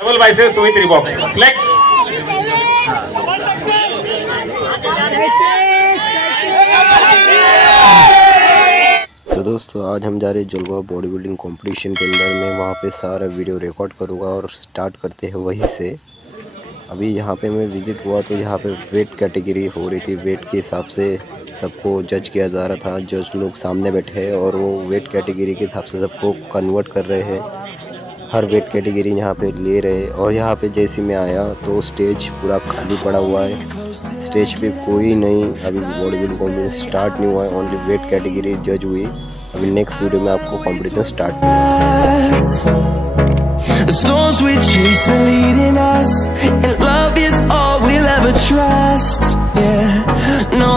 Double biceps with Reeboks. Flex. तो दोस्तों आज हम जा रहे हैं जलवा बॉडी बिल्डिंग कंपटीशन के अंदर। मैं वहाँ पे सारा वीडियो रिकॉर्ड करूँगा और स्टार्ट करते हैं वहीं से। अभी यहाँ पे मैं विज़िट हुआ तो यहाँ पे वेट कैटेगरी हो रही थी। वेट के हिसाब से सबको जज किया जा रहा था। जज लोग सामने बैठे हैं और वो वेट कैटेगरी के हिसाब से सबको कन्वर्ट कर रहे हैं। हर वेट कैटेगरी यहाँ पे ले रहे। और यहाँ पे जैसे मैं आया तो स्टेज पूरा खाली पड़ा हुआ है। स्टेज पे कोई नहीं, अभी बॉडी बिल्डिंग कॉम्पिटिशन स्टार्ट नहीं हुआ है। ओनली वेट कैटेगरी जज हुई। अभी नेक्स्ट वीडियो में आपको competition start The storms we chase are leading us, and love is all we'll ever trust. Yeah, no,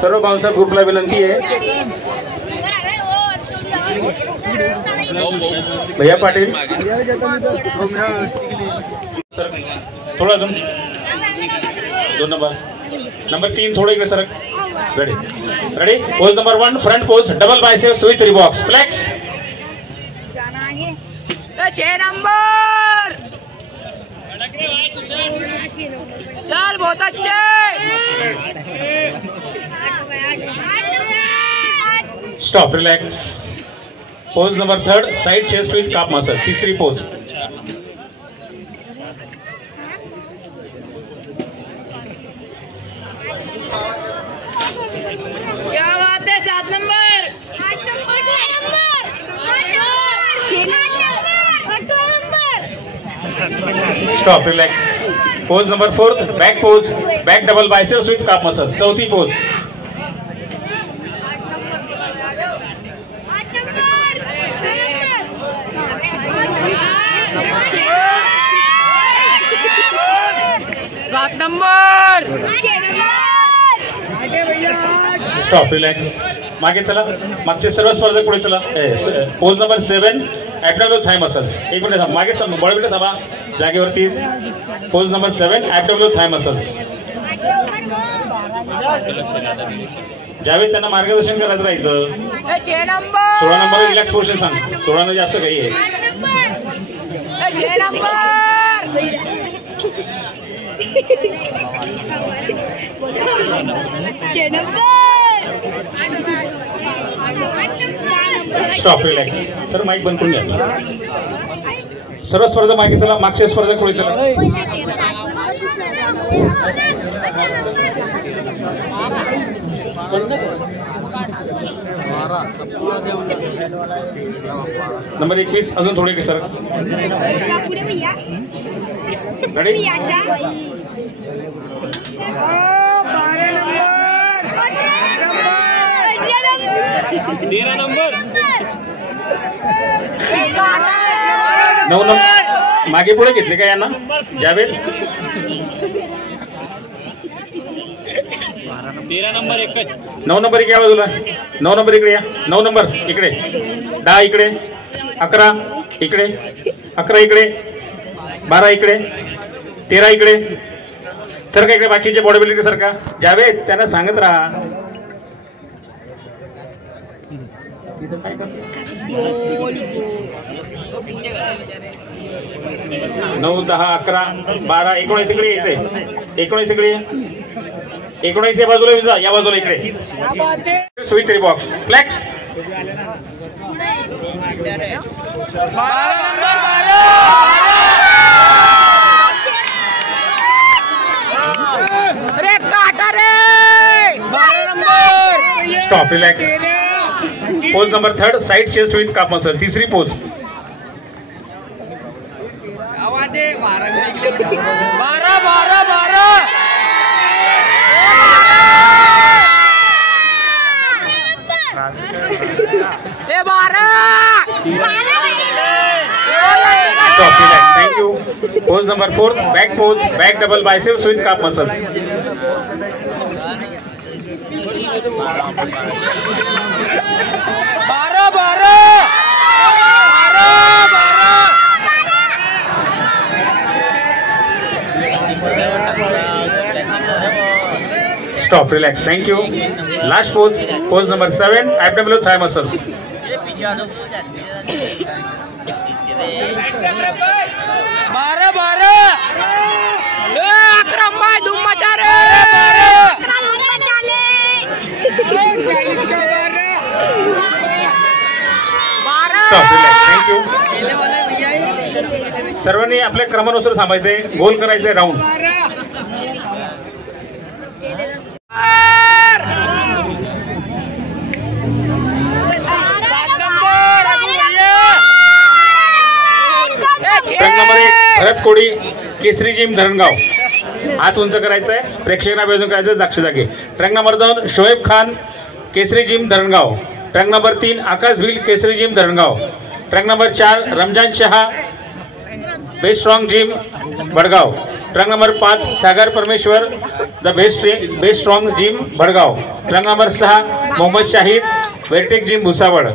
serve bouncer ग्रुपला विनंती आहे। भैया पाटील सर थोड़ा अजून 2 नंबर 3 थोड़ा इकडे सर। Ready pose number 1 front pose double biceps with रिबॉक्स flex. 6 number चल बहुत अच्छे। Stop relax. Pose number 3 side chest with calf muscle. तीसरी पोज। क्या बात है 7 number 8 number. Stop relax. Pose number 4 back pose back double biceps with calf muscle. चौथी pose. Stop relax. मागे चला, मागचे सर्व स्पर्धक पुढे चला। पोज नंबर 7 ॲब्डोमिनल थाय मसल्स। एक मिनिट थांबा, मागे बळबीट थांबा जागेवरतीच। पोज नंबर 7 ॲब्डोमिनल थाय मसल्स। ज्यावेळी त्यांना मार्गदर्शन करत राहायचं। 16 नंबर रिलॅक्स पोझिशन सांग। 16 ने जास्त काही आहे। 6 number stop relax. Sir mic बंद करून घ्या। सर्व स्पर्धक मागे चला, मागच्या स्पर्धक पुढे चला। नंबर 21 अजून थोडे की सर। रेडी 13 नंबर 9 नंबर मागे पुढे घेतले का यांना जावेद। 13 नंबर 9 नंबर इकडे या बाजूला। 9 नंबर इकडे या। 9 नंबर इकडे। 10 इकडे। 11 इकडे। 11 इकडे। 12 इकडे। 13 इकडे। सर का इकडे बाकीचे बॉडी बिल्डर सर का जावेद त्यांना सांगत राहा। 9 10 11 12 19 इकडे यायचंय। 19 इकडे। 19 या बाजूला जा, या बाजूला इकडे। Switch रिबॉक्स flex. 12 अरे काटा रे 12 number. Stop relax. Pose number 3 side chest with calf muscle. तीसरी pose. 12 thank you. Pose number 4 back pose back double biceps with calf muscles. Stop, relax. Thank you. Last pose, pose number 7, abdominal thigh muscles. 12 अकरम भाई धूम मचा रे। Thank you. सर्वांनी आपल्या क्रमानुसार थांबायचंय. गोल करायचंय round. Track number 1 Bharat कोडी केसरी जिम धरणगाव. हात उंच करायचंय. प्रेक्षकांना बेजून करायचं जागच्या जागी. Track number 2 Shoaib Khan Kesari gym Dharangaon. Track number 3 Akash Bhil Kesari gym Dharangaon. Track number 4 Ramzan Shah best strong gym Bhadgaon. Track number 5 Sagar Parmeshwar the best strong gym Bhadgaon. Track number 6 Mohammed Shahid वेरटेक gym Bhusawal.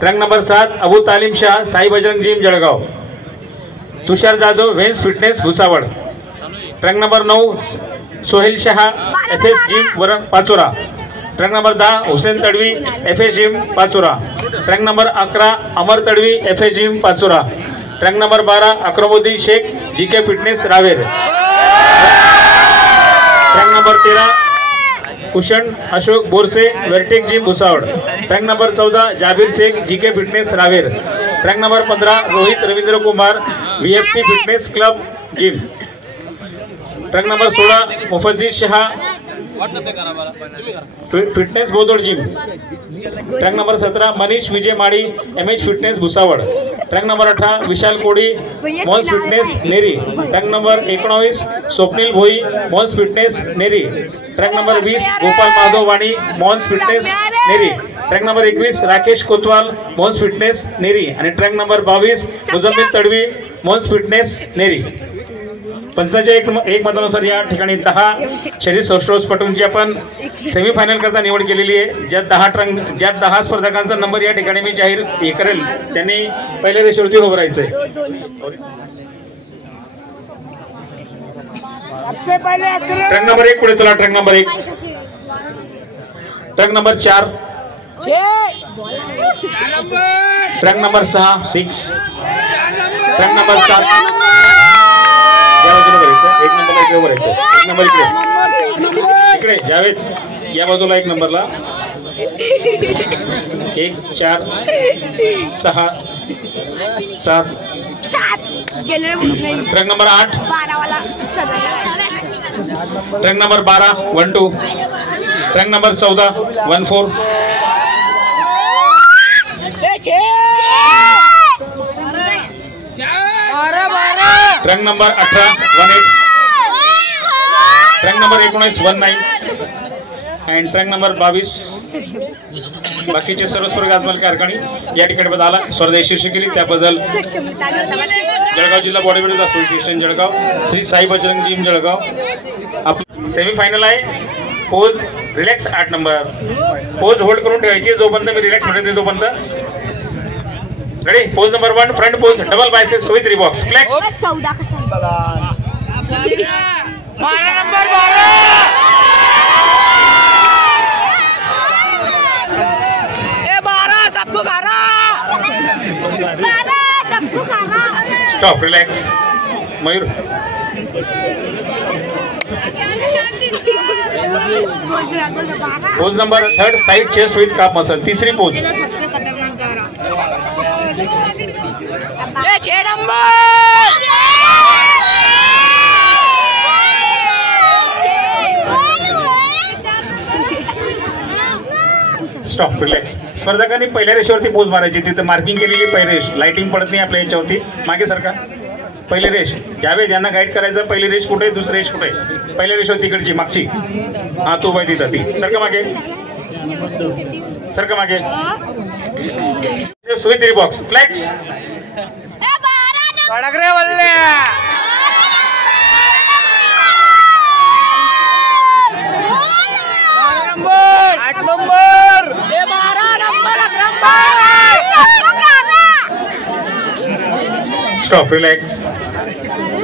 Track number 7 Abu Talim Shah Sai Bajrang gym Jalgaon. Tushar Jadhav व्हेन्स fitness Bhusawal. Track number 9 Sohail Shah FS gym वरण Pachora. Track number 10 Hussain Tadvi FS gym Pachora. Track number 11 Amar Tadvi FS gym Pachora. Track number 12 Akramuddin Sheikh GK fitness Raver. Track number 13 Kushan Ashok Borse वेरटेक gym Bhusawal. Track number 14 Jabir Sheikh GK fitness Raver. Track number 15 Rohit Ravindra Kumar VFC fitness club gym. Track number 16 Mufajjid Shah fitness Bodwad gym. Track number 17 Manish Vijay Madi MH fitness Bhusawal. Track number 18 Vishal Kodi मॉन्स fitness Neri. Track number 19 Swapnil Bhoi मॉन्स fitness Neri. Track number 20 Gopal Madhav Wani मॉन्स fitness Neri. Track number 21 Rakesh Kotwal मॉन्स fitness Neri. आणि track number 22 Muzammil Tadvi मॉन्स fitness Neri. पंचांच्या एक मतानुसार या ठिकाणी 10 शरीर सौष्ठवपटूंची आपण सेमीफायनल करता निवड केलेली आहे. ज्यात 10 स्पर्धकांचा नंबर या ठिकाणी मी जाहीर करेल त्यांनी पहिल्या रेषेवरती उभं राहायचंय. ट्रॅक नंबर 1 पुढे चला. Track number 1 track number 4 track number 6 track number 7 या बाजूला भरायचं. 1 नंबरला इकडे भरायचं. 1 नंबर इकडे जावेद या बाजूला 1 नंबरला 1 4 6 7. Track number 8 track number 12 1 2. Track number 14 1 4. Track number 18 1 8. Track number 19 1 9. And track number 22 बाकीचे सर्व स्पर्धक आजमाल कारखानी या ठिकाणी आला स्पर्धा यशस्वी केली त्याबद्दल जळगाव जिल्हा body builders association Jalgaon Shri Sai Bajrang gym Jalgaon. आपली सेमीफायनल आहे. Pose relax 8 number. Pose hold करून ठेवायची जोपर्यंत मी रिलॅक्स म्हणते तोपर्यंत. Ready. Pose number 1 front pose double biceps with रिबॉक्स flex. 14 12 number 12 सबको खाना. Stop relax. Mayur pose number 3 side chest with calf muscle. तीसरी पोज. 6 number stop relax. स्पर्धकांनी पहिल्या रेषेवरती पोज मारायची. तिथे मार्किंग केलेली पहिली रेष. लाइटिंग पडत नाही आपल्या याच्यावरती. मागे सरका. पहिली रेष ज्यावेळी ज्यांना गाईड करायचं पहिली रेष कुठे दुसरी रेष कुठे. पहिल्या रेषेवर तिकडची मागची. हा तू बाई तिथं ती सरका मागे. सरका मागे. With रिबॉक्स flex. कडक रे वल्ले. 8 number 12 number stop relax.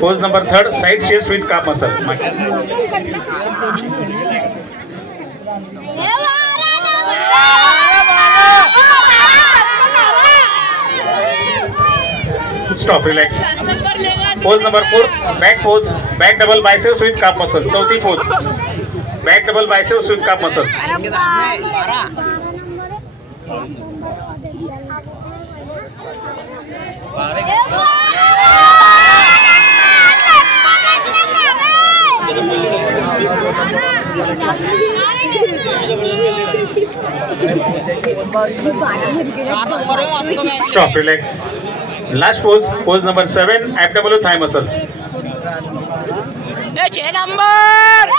Pose number 3 side chest with calf muscle. Stop, relax. Pose number 4, back pose, back double biceps with calf muscle. चौथी pose, back double biceps with calf muscle. Stop, relax. Last pose, pose number 7, abdominal thigh muscles. 6 number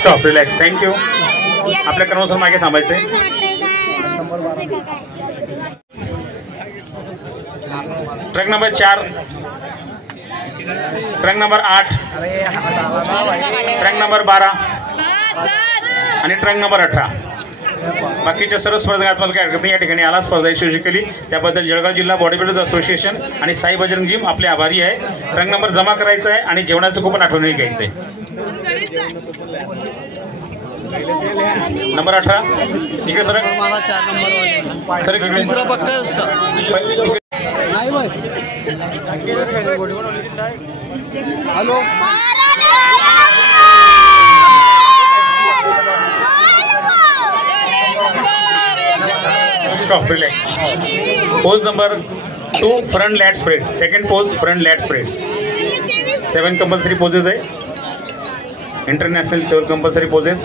Stop, relax. Thank you. आपल्या क्रमानुसार मागे थांबायचे. Truck number 4, truck number 8, truck number 12 आणि truck number 18. बाकीच्या सर्व स्पर्धकात्मक काय हरकत नाही. या ठिकाणी आला स्पर्धा यशस्वी केली त्याबद्दल जळगाव जिल्हा बॉडी बिल्डर्स असोसिएशन आणि साई बजरंग जिम आपले आभारी आहे. ट्रक नंबर जमा करायचा आहे आणि जेवणाचं कुपन आठवणी घ्यायचंय. नंबर 18 इकडे सर. सर तीसरा पक्का है उसका. Hello Stop, relax. Pose number 2, front lat spread. Second pose, front lat spread. 7 compulsory poses है. International 7 compulsory poses.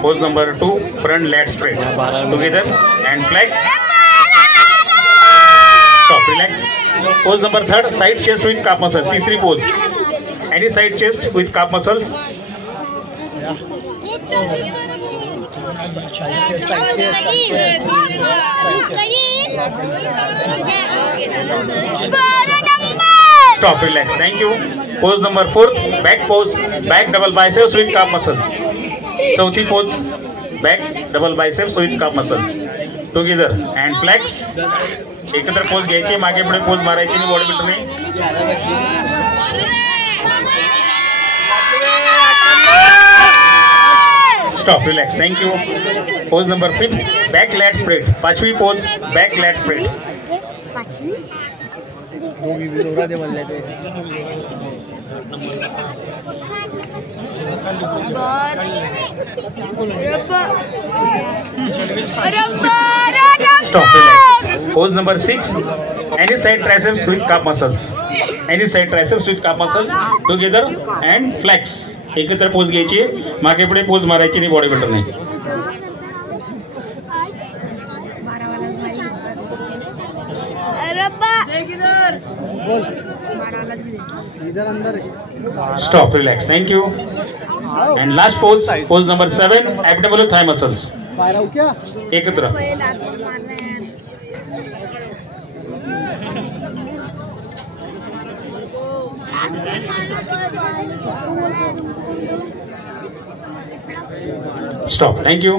Pose number 2, front lat spread. Together and flex. Stop, relax. Pose number 3, side chest with calf muscles. तीसरी pose. Any side chest with calf muscles. Stop, relax. Thank you. Pose number 4, back pose, back double biceps with calf muscle. चौथी pose, back double biceps with calf muscles. Together and flex. एकत्र pose घ्यायची, मागे पुढे pose मारायची नाही body बिल्डरने. Stop, relax. Thank you. Pose number 5, back lat spread. पांचवी pose, back lat spread. Stop, relax. Pose number 6, any side triceps with calf muscles. Any side triceps with calf muscles. Together and flex. एकत्र pose घ्यायची, मागे पुढे pose मारायची नाही body बिल्डरने. Stop, relax. Thank you. And last pose, pose number 7, abdominal thigh muscles. एकत्र. Stop, thank you.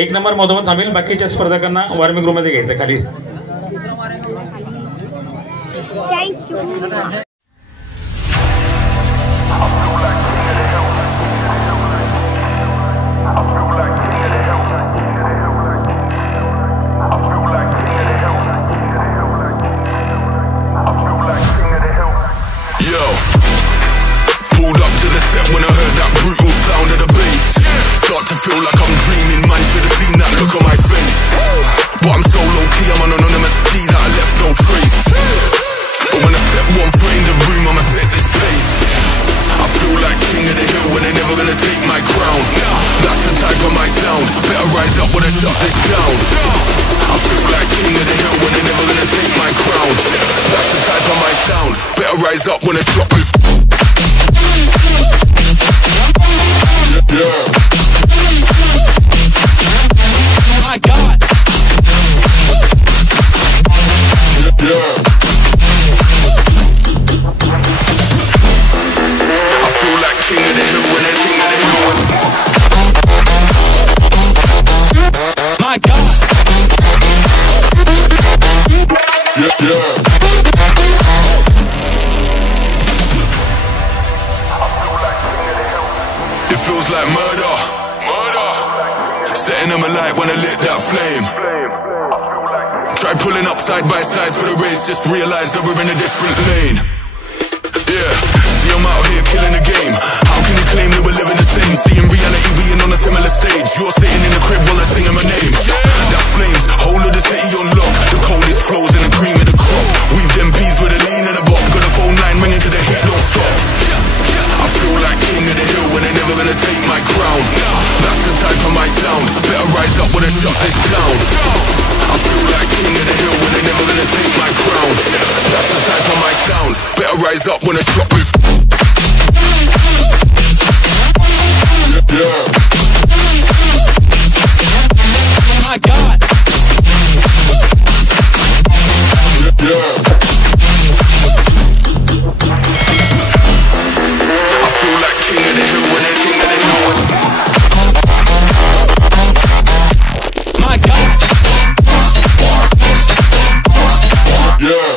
1 number मधोमध थांबेल. बाकीच्या स्पर्धकांना वॉर्मिंग रूम मध्ये घ्यायचं खाली. Pulled up to the set when I heard that brutal sound of the bass. Start to feel like I'm dreaming, man, should have seen that look on my face. But I'm so low-key, I'm an anonymous G that I left no trace. But when I step one foot in the room, I'ma set this pace. I feel like king of the hill when they're never gonna take my crown. That's the type of my sound, better rise up when I shut this down. I feel like king of the hill when they're never gonna take my crown. That's the type of my sound, better rise up when I shut this down. Yeah. My God. Yeah. I feel like king of the hill when they're king of the hill. My God. Yeah. like murder. Setting them alight when I lit that flame. Try pulling up side by side for the race, just realize that we're in a different lane. Yeah, see I'm out here killing the game. How can you claim that we're living the same? See in reality we ain't on a similar stage. You're sitting in the crib while I'm singing my name. That's flames, whole of the city on lock. The coldest flows and the cream of the crop. We've them peas with a lean and a bop. Got a phone line ringing to the heat don't stop. I feel like king of the hill when they're never gonna take my crown. That's the type of my sound. Better rise up when I shut this down. I feel like king of the hill when they're never gonna take my crown. That's the type of my sound. Better rise up when I shut this. Yeah. My God. Yeah. I feel like king of the hill when they're king of the hill. My God. Yeah.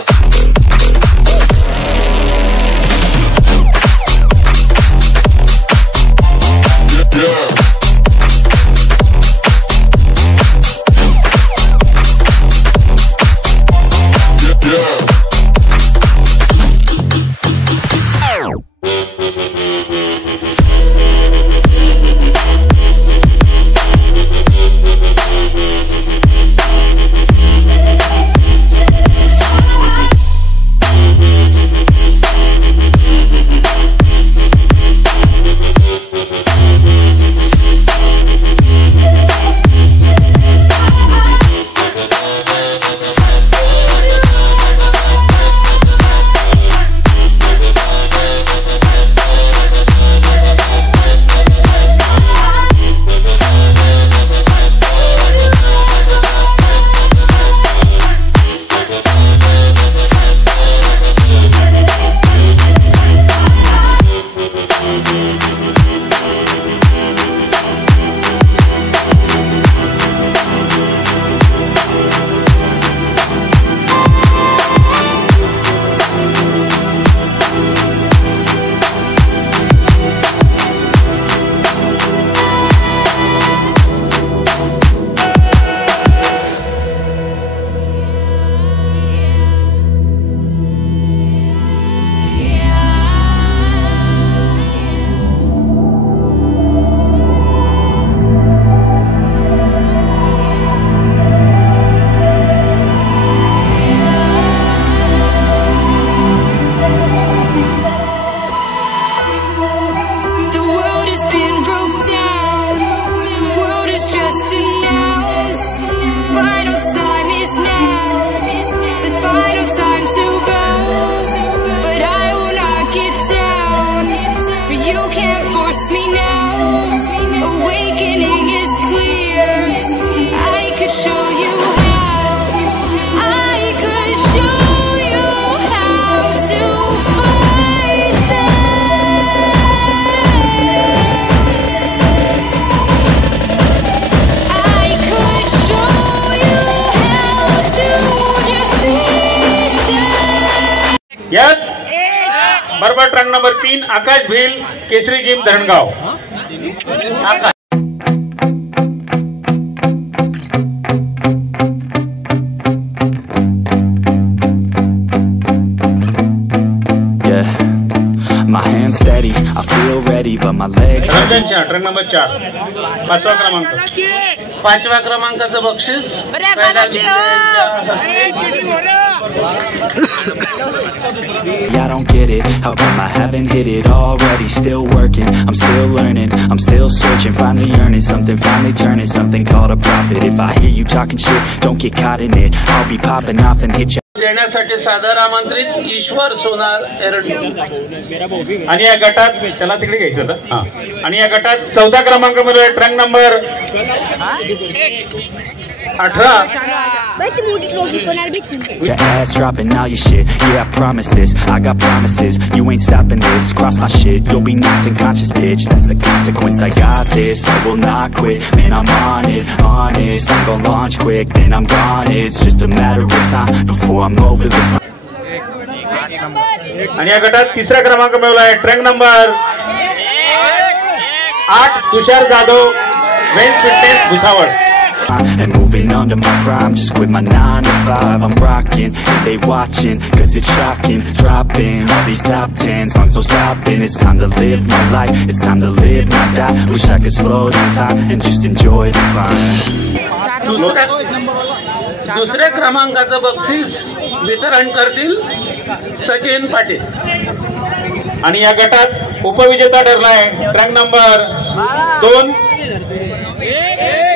Yes बरोबर track number 3 Akash Bhil Kesari gym Dharangaon. My hands steady, I feel ready, but my legs. रंजनच्या track number 4 5वा क्रमांक. 5व्या क्रमांकाचं बक्षीस I don't get it, how come I haven't hit it already? Still working, I'm still learning, I'm still searching, finally earning something, finally turning something called a profit. If I hear you talking shit, don't get caught in it, I'll be popping off and hit you. देण्यासाठी सादर आमंत्रित ईश्वर सोनार एरंडे. आणि या गटात त्याला तिकडे घ्यायचं होतं. हा आणि या गटात 4थ्या क्रमांकामध्ये truck number 18 Your ass dropping all your shit, yeah I promise this, I got promises, you ain't stopping this, cross my shit, you'll be knocked unconscious bitch, that's the consequence, I got this, I will not quit, man I'm on it, honest, I'm gonna launch quick, then I'm gone, it's just a matter of time, before I'm over the आणि या गटात 3रा क्रमांक मिळवला आहे track number 8 Tushar Jadhav veins fitness Bhusawal. And moving on to my prime, just quit my 9 to 5. I'm rocking, they watching, cause it's shocking. Dropping all these top 10 songs, no stopping. It's time to live my life, it's time to live, not die. Wish I could slow down time and just enjoy the climb. दुसऱ्या क्रमांकाचं बक्षीस वितरण करतील सचिन पाटील. आणि या गटात उपविजेता ठरलाय track number 2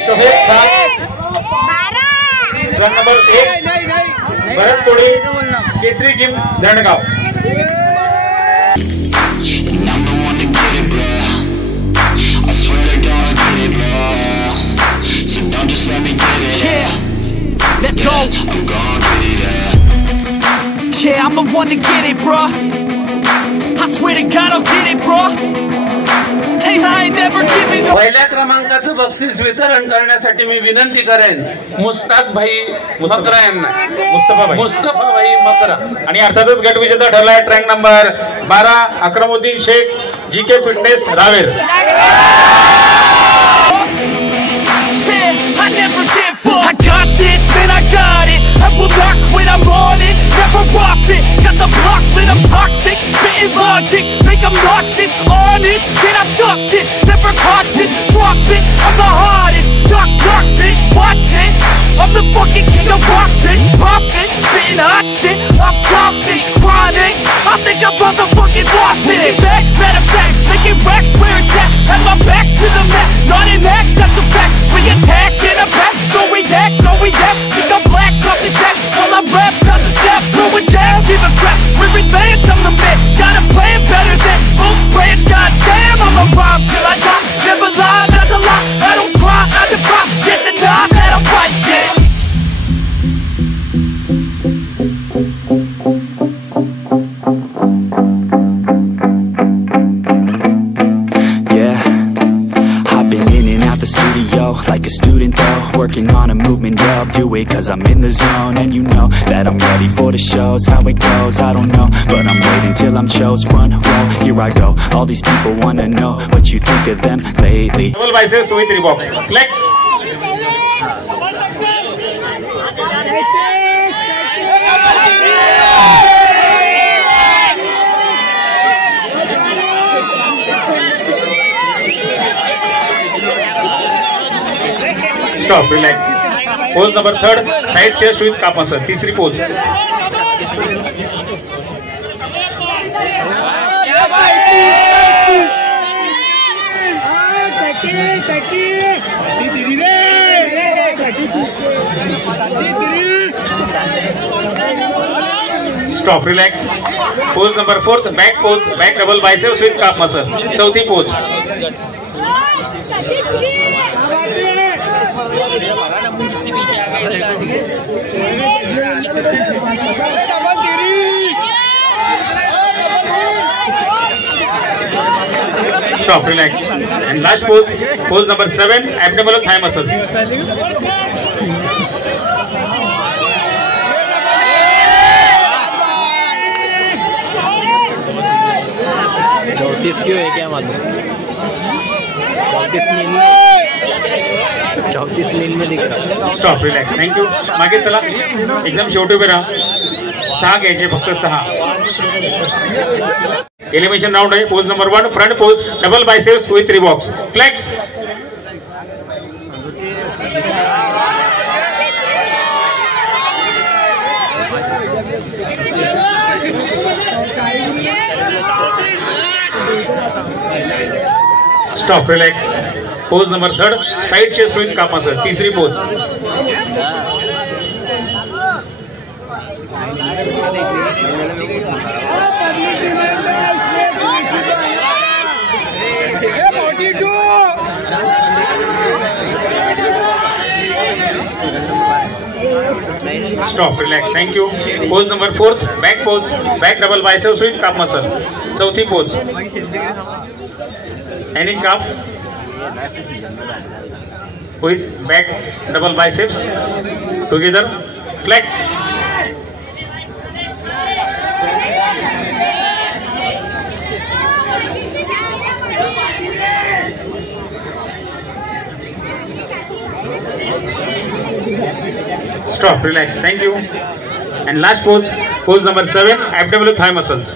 Shoaib Khan, track number 1 Bharat Koli Kesari gym Dharangaon. Let's go. Yeah, I'm the one to get it, bruh. I swear to God I'll get it, bruh. Hey, I ain't never giving up. पहिल्या क्रमांकाचं बक्षीस वितरण करण्यासाठी मी विनंती करेन मुस्ताक भाई मकरा यांना. मुस्तफा भाई मकरा. आणि अर्थातच गटविजेता ठरलाय track number 12 Akramuddin Sheikh GK fitness Raver. I never give up. I got this, man, I got it. I will not quit, I'm on it. Never off it. Got the block lit, I'm toxic. Spitting logic, make them nauseous. Honest, can I stop this? Never cautious, drop it. I'm the hardest. Knock, knock, bitch, watch it. I'm the fucking king of rock, bitch. Pop it, spitting hot shit. I'm dropping, chronic. I think I'm motherfucking lost it. Making back, matter of fact, making racks where it's at. Have my back to the mat, not an act, that's a fact. We attack in a back, don't react, no react. Think I'm black off his back, while I rap, not a step. Throw a jab, give a crap. We're advanced, I'm the man. Got a plan better than most brands. Goddamn, I'm a rhyme till I die. Never lie, that's a lie. I don't try, I defy. Yes and nah, that I'm right, yeah. Like a student though, working on a movement, yeah, I'll do it cause I'm in the zone. And you know that I'm ready for the shows. How it goes, I don't know, but I'm waiting till I'm chose. Front row, here I go. All these people wanna know what you think of them lately. Double biceps with 3 box. Flex. Stop, relax. Pose number 3rd, side chest with calf muscle. तीसरी pose. Stop, relax. Pose number 4th, back pose, back double biceps with calf muscle. चौथी pose. Stop, relax. And last pose, pose number 7, abdominal thigh muscles. चौतीस क्यों है क्या मालूम? 34 नील में दिख रहा. Stop, relax. थँक्यू. मागे चला, एकदम शेवटी उभे राहा. 6 घ्यायचे, फक्त 6. एलिमिनेशन राउंड आहे. Pose number 1, front pose, double biceps with 3 box. Flex. Stop, relax. Pose number 3rd, side chest with calf muscle. तीसरी pose. Stop, relax. Thank you. Pose number 4th, back pose, back double biceps with calf muscle. चौथी pose. Hanging calf with back double biceps together. Flex. Stop, relax. Thank you. And last pose, pose number 7, abdominal thigh muscles.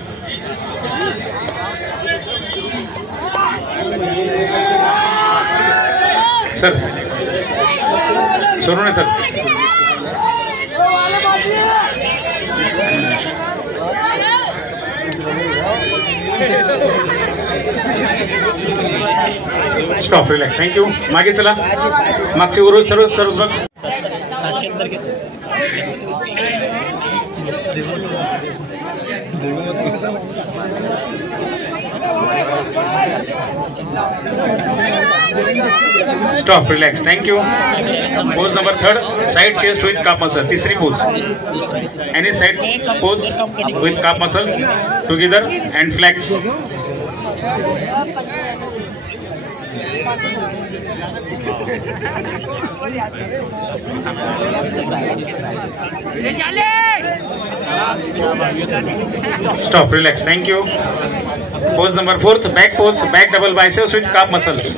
Sir, Sorone sir. Stop, relax. Thank you. मागे चला. मागचे गुरु सर्व बघ. Stop, relax. Thank you. Pose number 3, side chest with calf muscle. तीसरी pose. Any side pose with calf muscles together and flex. Stop, relax. Thank you. Pose number 4, back pose, back double biceps with calf muscles.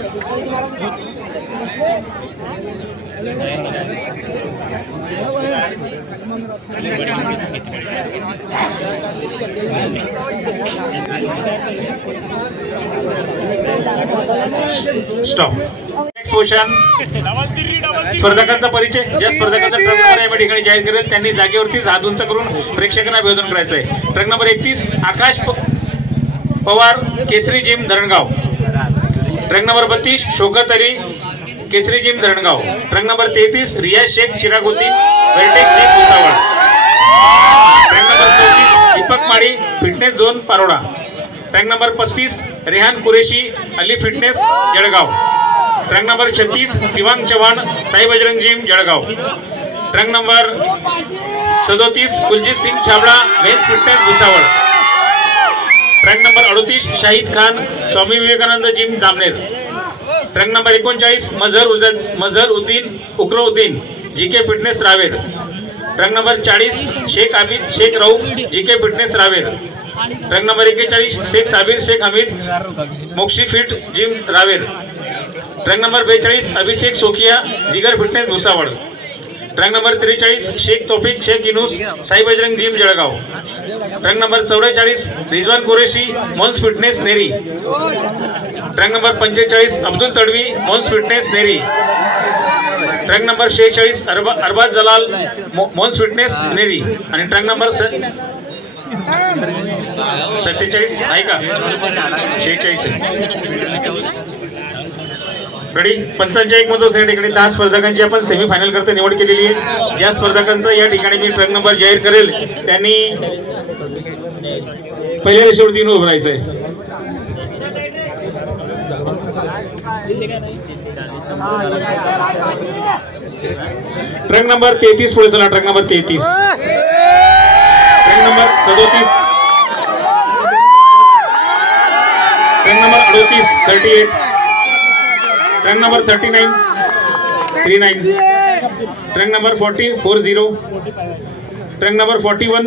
Stop. Next position. स्पर्धकांचा परिचय. ज्या स्पर्धकांचा truck number या ठिकाणी जाहीर करेल त्यांनी जागेवरतीच हात उंच करून प्रेक्षकांना अभिवादन करायचं आहे. Track number 31 Akash Pawar, Kesari gym, Dharangaon. Track number 32 Shaukat Ali, Kesari gym, Dharangaon. Track number 33 Riyaz Sheikh, Chiraguddin, वेल्टेक gym, Bhusawal. Track number 34 Deepak Mali, fitness zone, Paroda. Track number 35 Rehan Qureshi, Ali fitness, Jalgaon. Track number 36 Shivang Chavan, Sai Bajrang gym, Jalgaon. Track number 37 Kuljeet Singh Chhabra, men's fitness, Bhusawal. Track number 38 Shahid Khan, Swami Vivekananda gym, Jamner. Track number 39 Mazhar Uddin Ukaruddin, GK fitness, Raver. Track number 40 Sheikh Abid Sheikh Rauf, GK fitness, Raver. Track number 41 Sheikh Sabir Sheikh Hamid, Mokshi fit gym, Raver. Track number 42 Abhishek Sokhiya, Jigar fitness, Bhusawal. Track number 43 Sheikh Taufiq Sheikh Inus, Sai Bajrang gym, Jalgaon. Track number 44 Rizwan Qureshi, मोन्स fitness, Neri. Track number 45 Abdul Tadvi, मोन्स fitness, Neri. Track number 46 Arbaaz जलाल, मोन्स fitness, Neri. आणि truck number 47 आहे का 46 ready. 55 मध्ये या ठिकाणी 10 स्पर्धकांची आपण semifinal करता निवड केलेली आहे. ज्या स्पर्धकांचा या ठिकाणी मी ट्रक नंबर जाहीर करेल त्यांनी पहिल्या रेषेवरती उभं राहायचंय. ट्रक नंबर 33 पुढे चला. Truck number 33. Truck number 37. Truck number 38. Truck number 39. Truck number 40. Truck number 41.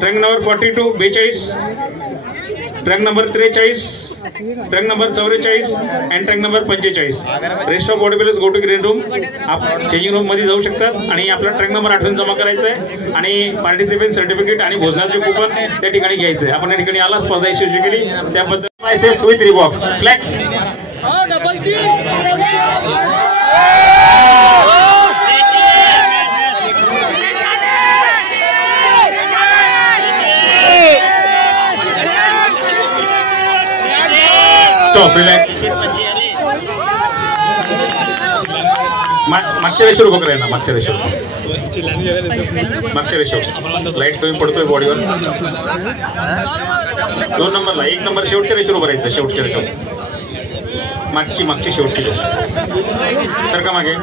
Truck number 42 42. Truck number 43. Truck number 44 and truck number 45. Rest of body builders go to green room. आप changing room मध्ये जाऊ शकतात आणि आपला truck number आठवून जमा करायचा आहे आणि पार्टिसिपेंट सर्टिफिकेट आणि भोजनाचे कूपन त्या ठिकाणी घ्यायचं आहे. आपण या ठिकाणी आला स्पर्धा यशस्वी केली त्याबद्दल biceps with रिबॉक्स flex. Stop, relax. मागच्या रेषेवर उभं करायला. मागच्या रेषेवर लाईट कमी पडतोय बॉडीवर. 2 नंबरला 1 नंबर शेवटच्या रेषेवर उभं राहायचं. शेवटच्या रेषेवर मागची शेवटची रेष. सर का मागे.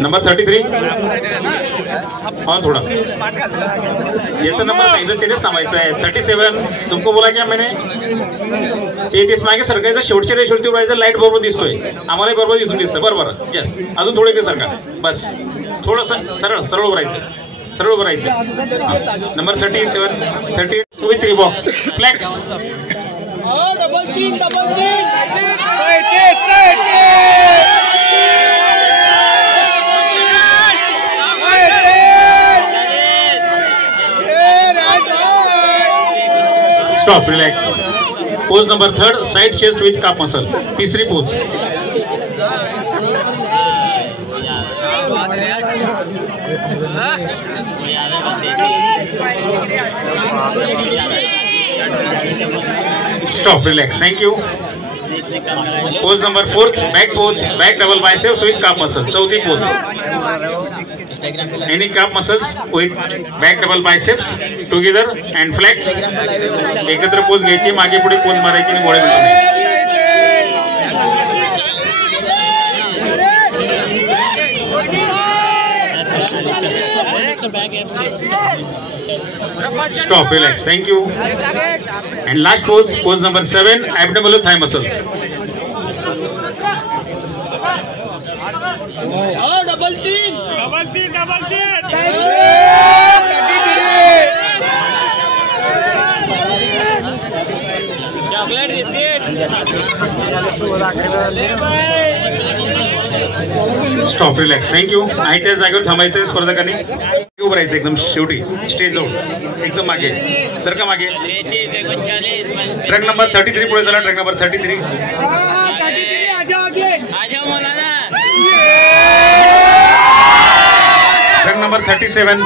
नंबर 33 और थोड़ा जैसा नंबर सांगितलं तेच थांबायचं आहे. 37 तुमको बोला क्या मैंने. तेच मागे सरकायचं. शेवटच्या रेषेवरती उडायचं. लाईट बरोबर दिसतोय आम्हाला. बरोबर इथून दिसतं. बरोबर. अजून थोडे सरका. बस थोडंसं सरळ उभं राहायचं. Number 37 38 with रिबॉक्स flex. Double 3 Stop, relax. Pose number 3, side chest with calf muscle. तीसरी pose. Stop, relax. Thank you. Pose number 4, back pose, back double biceps with calf muscle. चौथी pose. Any calf muscles with back double biceps together and flex. एकत्र pose घ्यायची, मागे पुढे pose मारायची आणि गोळे मिळवणे. Stop, relax. Thank you. And last pose, pose number 7, abdominal thigh muscles. Double तीन chocolate biscuit. Stop, relax. Thank you. आहे त्या जागेवर थांबायचं स्पर्धकांनी. उभं राहायचं एकदम शेवटी स्टेज जाऊन एकदम मागे. जर का मागे ट्रॅक नंबर 33 पुढे झाला. Track number 33. Track number 37.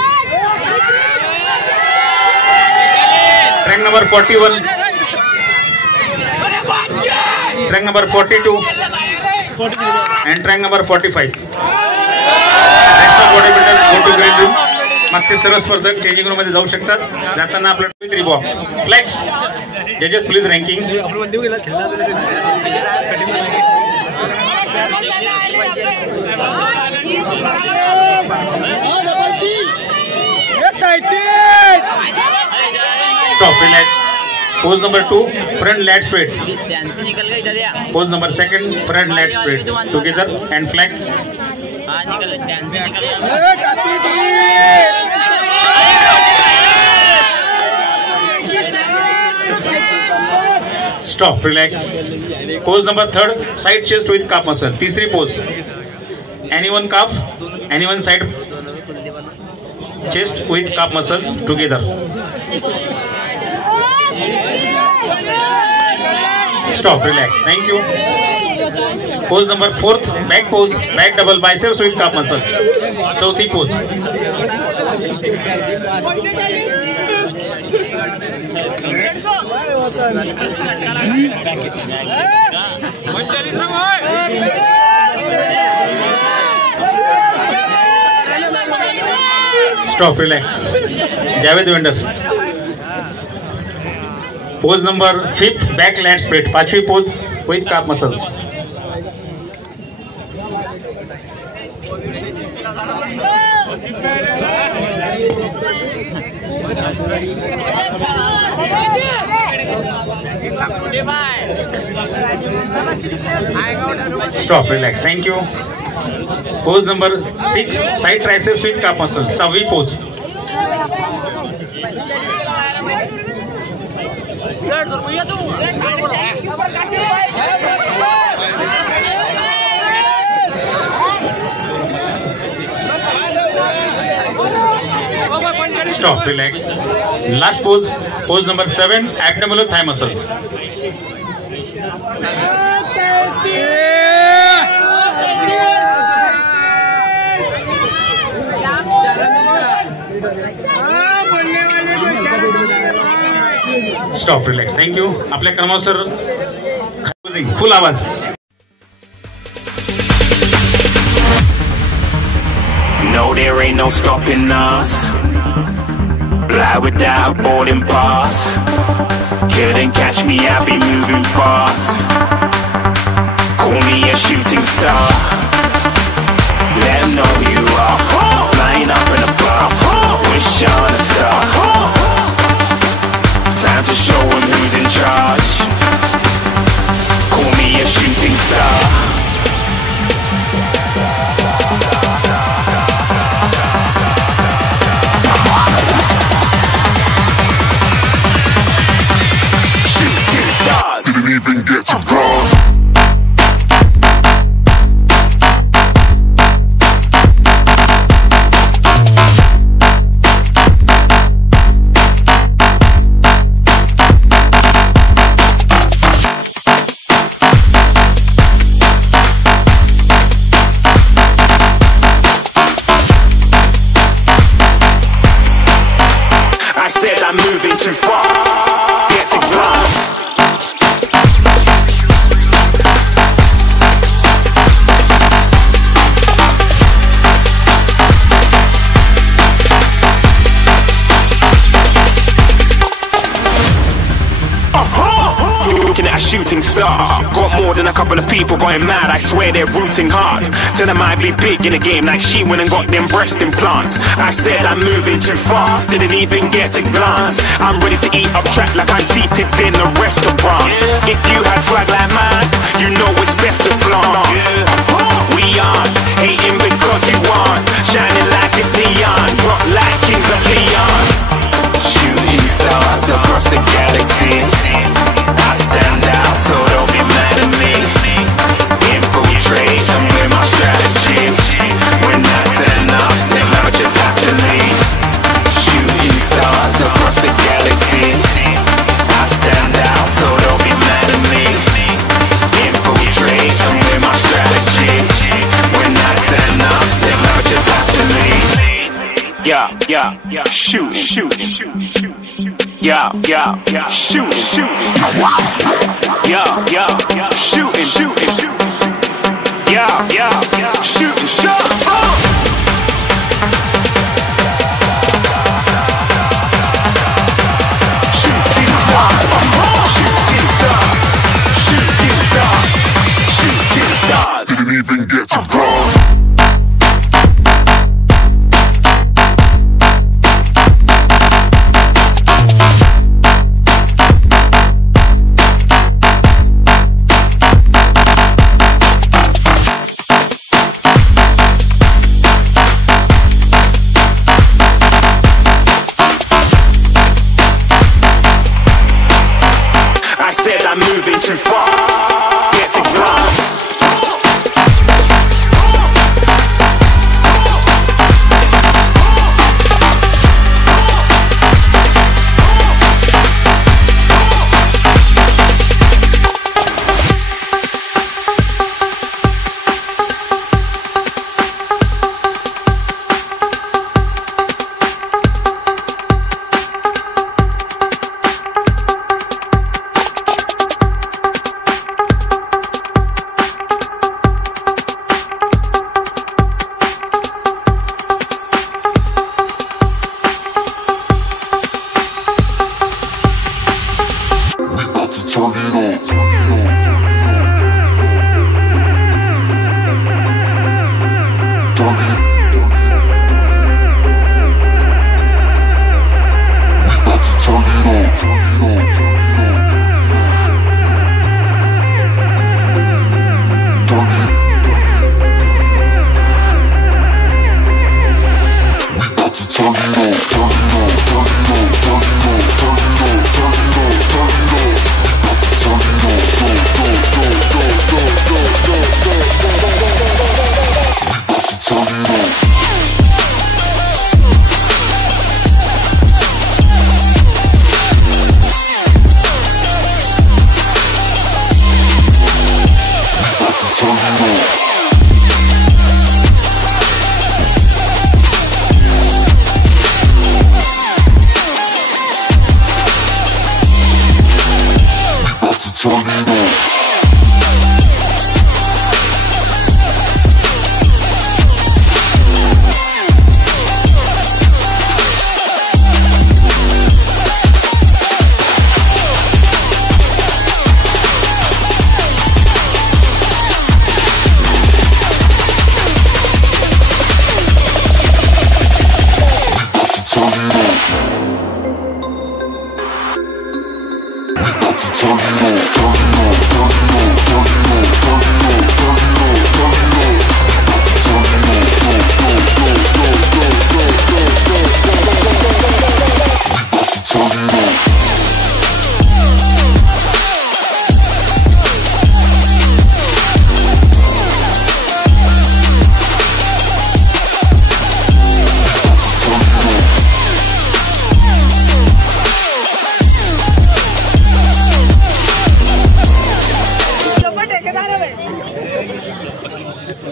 Track number 41. Track number 42 and track number 45. Next body builder go to green room. मागचे सर्व स्पर्धक चेंजिंग रूम मध्ये जाऊ शकतात. जाताना आपला 3 बॉक्स फ्लेक्स. जजेस please ranking. Stop, relax. Pose number 2, front lat spread. Pose number 2, front lat spread. Together and flex. Stop, relax. Pose number 3, side chest with calf muscle. तीसरी pose. Anyone calf, anyone side chest with calf muscles together. Stop, relax. Thank you. Pose number 4, back pose, back double biceps with calf muscles. चौथी pose. Stop, relax. Javed Vendor. Pose number 5, back lat spread. पांचवी pose with calf muscles. Stop, relax. Thank you. Pose number 6, side triceps with calf muscles. सहावी pose. Stop, relax. Last pose, pose number 7, abdominal thigh muscles. Stop, relax. Thank you. आपल्या क्रमानुसार full आवाज. No, there ain't no stopping us. Fly without boarding pass. Couldn't catch me, I'll be moving fast. Call me a shooting star. Let 'em know who you are. Flying up in a bar. Wish on a star. Time to show 'em who's in charge. Call me a shooting star. Shooting stars. Didn't even get to cross. said I'm moving too far. Get to glass. Looking at a shooting star. Got more than a couple of people going mad, I swear they're rooting hard. Tell them I'd be big in the game like she went and got them breast implants. I said I'm moving too fast, didn't even get a glance. I'm ready to eat up track like I'm seated in a restaurant. If you had swag like mine, you know it's best to flaunt. We aren't hating because you aren't shining like it's neon, rock like kings of Leon. Shooting stars across the galaxy, I stand out, so don't be mad at me. Infiltrate, I'm with my strategy. When I turn up, then I just have to leave. Shooting stars across the galaxy, I stand out, so don't be mad at me. Infiltrate, I'm with my strategy. When I turn up, then I just have to leave. Yeah, shooting. Yeah, shooting. Yeah, shooting. Yeah, shooting shots. Shooting stars. Didn't even get to cross. I said I'm moving too far. Get to glass.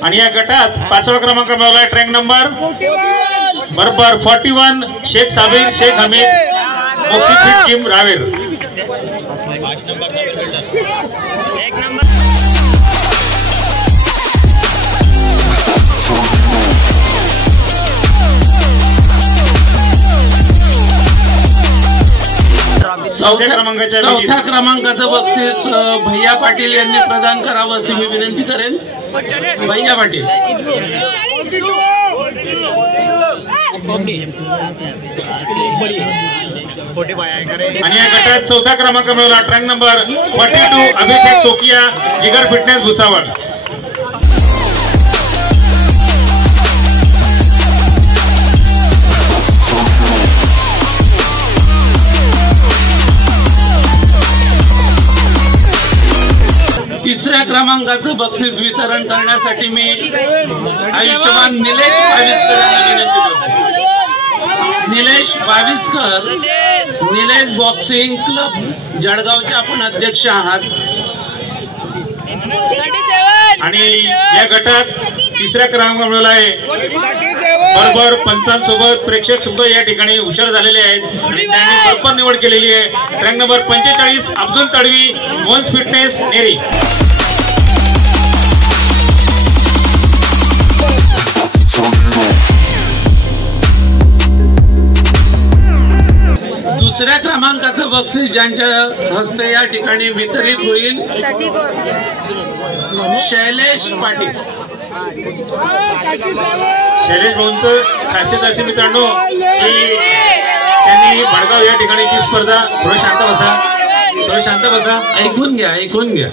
आणि या गटात 5वा क्रमांक मिळवलाय tank number बरोबर 41 शेख साबिर शेख हमीद बक्षीस team Raver. चौथ्या क्रमांकाचं बक्षीस भैया पाटील यांनी प्रदान करावं अशी मी विनंती करेन. भैया पाटील. आणि या गटात चौथा क्रमांक मिळवला ट्रॅक नंबर 42 अभिषेक तोकिया जिगर फिटनेस भुसावळ. तिसऱ्या क्रमांकाचं बक्षीस वितरण करण्यासाठी मी आयुष्यमान निलेश बाविस्कर यांना विनंती करतो. निलेश बाविस्कर, निलेश बॉक्सिंग क्लब जळगावचे आपण अध्यक्ष आहात. आणि या गटात तिसऱ्या क्रमांक मिळवला आहे. बरोबर पंचांसोबत प्रेक्षक सुद्धा या ठिकाणी हुशार झालेले आहेत आणि त्यांनी बरोबर निवड केलेली आहे. रँक नंबर 45 अब्दुल तडवी मोन्स फिटनेस नेरी. दुसऱ्या क्रमांकाचं बक्षीस ज्यांच्या हस्ते या ठिकाणी वितरित होईल शैलेश पाटील. शैलेश भाऊंचं खासियत असे मित्रांनो की त्यांनी भडगाव या ठिकाणीची स्पर्धा थोडं शांत बसा ऐकून घ्या.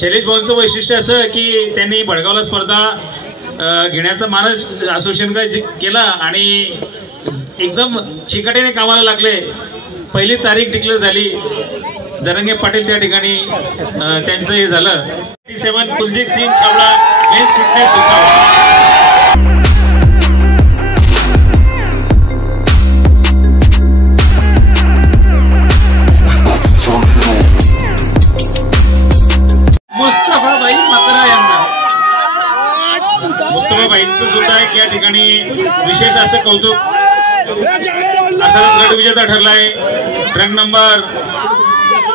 शैलेश भाऊंचं वैशिष्ट्य असं की त्यांनी भडगावला स्पर्धा घेण्याचा मानस असोसिएशनकडे केला आणि एकदम चिकाटीने कामाला लागले. पहिली तारीख डिक्लेअर झाली. जरंगे पाटील त्या ठिकाणी त्यांचं हे झालं. 7 कुलदीप सिंग छावला मेन्स फिटनेस मुस्तफाबाई मकरा यांना. मुस्तफाबाईंचं सुद्धा एक या ठिकाणी विशेष असं कौतुक. गट विजेता ठरलाय रँक नंबर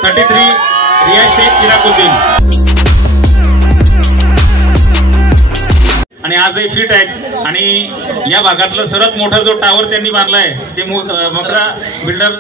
33 रियाज शेख चिराकुद्दीन. आणि आजही फिट आहेत आणि या भागातला सर्वात मोठा जो टावर त्यांनी बांधलाय ते मकरा बिल्डर